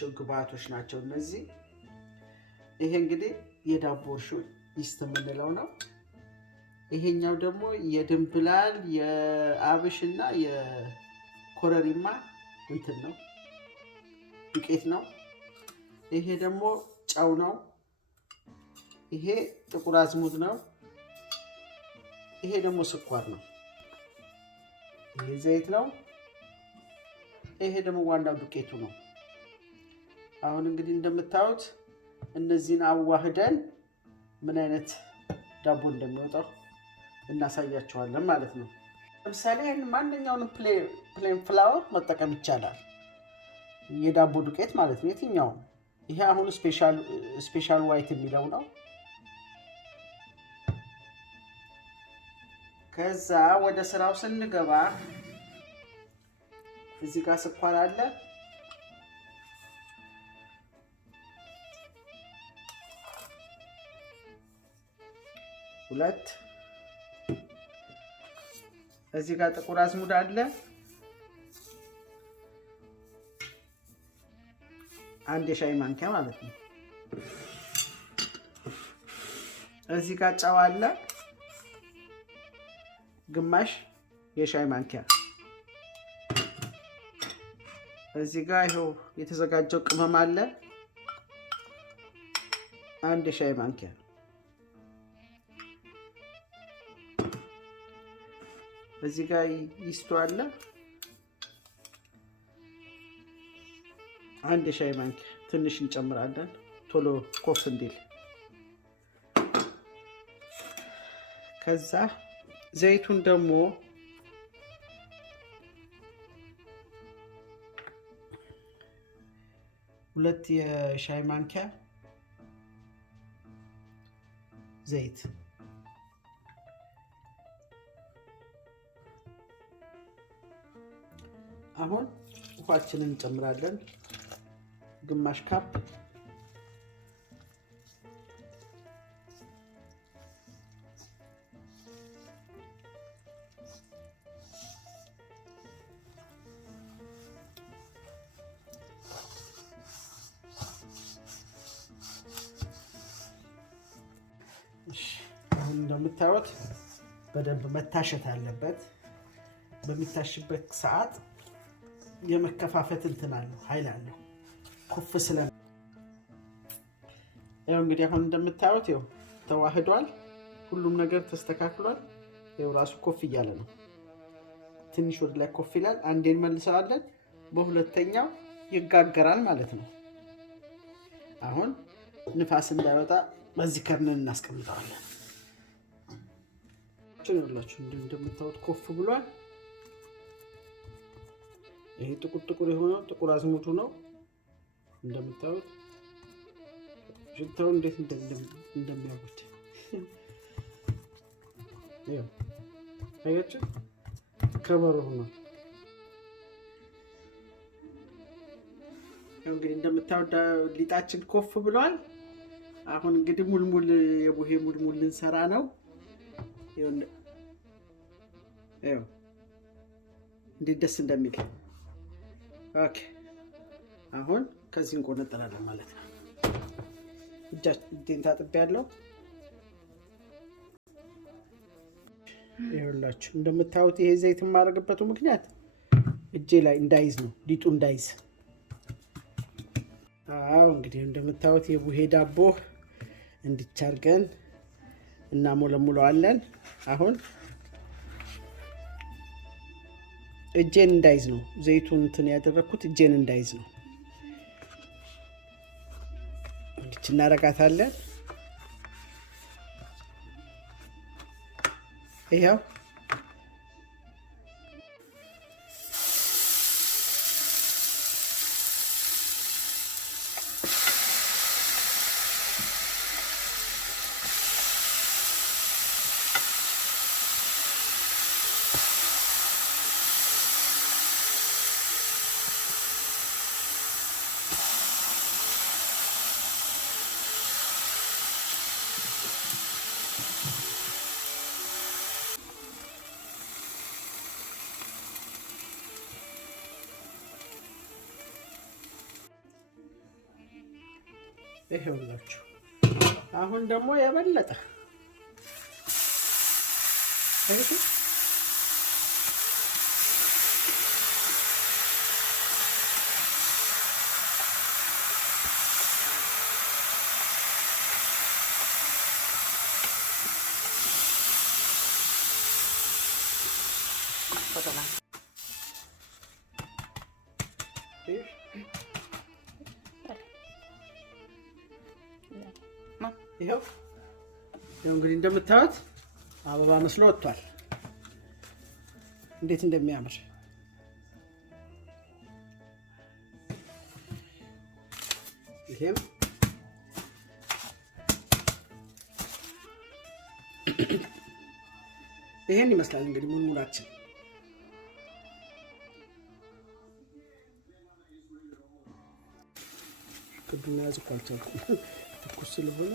የምንጠቀማቸው ግብአቶች ናቸው እነዚህ። ይሄ እንግዲህ የዳቦ እርሾ ይስት የምንለው ነው። ይሄኛው ደግሞ የድንብላል የአብሽና የኮረሪማ እንትን ነው ዱቄት ነው። ይሄ ደግሞ ጨው ነው። ይሄ ጥቁር አዝሙድ ነው። ይሄ ደግሞ ስኳር ነው። ይሄ ዘይት ነው። ይሄ ደግሞ ዋናው ዱቄቱ ነው። አሁን እንግዲህ እንደምታዩት እነዚህን አዋህደን ምን አይነት ዳቦ እንደሚወጣው እናሳያቸዋለን ማለት ነው። ለምሳሌ ማንኛውንም ፕሌን ፍላወር መጠቀም ይቻላል። የዳቦ ዱቄት ማለት ነው የትኛውም። ይሄ አሁን ስፔሻል ዋይት የሚለው ነው። ከዛ ወደ ስራው ስንገባ እዚህ ጋር ስኳር አለ። ሁለት እዚህ ጋር ጥቁር አዝሙድ አለ። አንድ የሻይ ማንኪያ ማለት ነው። እዚህ ጋር ጨው አለ። ግማሽ የሻይ ማንኪያ። እዚህ ጋር ይኸው የተዘጋጀው ቅመም አለ። አንድ የሻይ ማንኪያ። እዚህ ጋር ይስቱ አለ። አንድ የሻይ ማንኪያ። ትንሽ እንጨምራለን ቶሎ ኮፍ እንዲል። ከዛ ዘይቱን ደግሞ ሁለት የሻይ ማንኪያ ዘይት። አሁን ውሃችንን እንጨምራለን ግማሽ ካፕ። አሁን እንደምታዩት በደንብ መታሸት አለበት። በሚታሽበት ሰዓት የመከፋፈት እንትን አለው ኃይል አለው ኩፍ ስለ ያው እንግዲህ አሁን እንደምታዩት ይኸው ተዋህዷል። ሁሉም ነገር ተስተካክሏል። ይኸው ራሱ ኮፍ እያለ ነው። ትንሽ ወደ ላይ ኮፍ ይላል። አንዴ እንመልሰዋለን። በሁለተኛው ይጋገራል ማለት ነው። አሁን ንፋስ እንዳይወጣ በዚህ ከርነን እናስቀምጠዋለን። ይኸውላችሁ እንደምታዩት ኮፍ ብሏል። ይሄ ጥቁር የሆነው ጥቁር አዝሙዱ ነው። እንደምታዩት ሽታው እንዴት እንደሚያውቁት ይኸው አያችሁ፣ ከበሮ ሆኗል። እንግዲህ እንደምታዩት ሊጣችን ኮፍ ብሏል። አሁን እንግዲህ ሙልሙል የቡሄ ሙልሙል ልንሰራ ነው። ይኸው እንዴት ደስ እንደሚል። ኦኬ አሁን ከዚህ እንቆነጠላለን ማለት ነው። እጄን ታጥቤያለሁ። ይኸውላችሁ እንደምታዩት ይሄ ዘይት የማደርግበቱ ምክንያት እጄ ላይ እንዳይዝ ነው፣ ሊጡ እንዳይዝ። አዎ እንግዲህ እንደምታዩት የቡሄ ዳቦ እንዲቻርገን እናሞለሙለዋለን። አሁን እጄን እንዳይዝ ነው ዘይቱን እንትን ያደረኩት፣ እጄን እንዳይዝ ነው። እንዲች እናረጋታለን። ይሄው ይሄውላችሁ አሁን ደግሞ የበለጠ እሺ ይሄው እንግዲህ እንደምታዩት አበባ መስሎ ወጥቷል። እንዴት እንደሚያምር ይሄን ይመስላል እንግዲህ ሙልሙላችን። ክዱን ያዝ እኮ አልቻልኩም ትኩስ ስለሆነ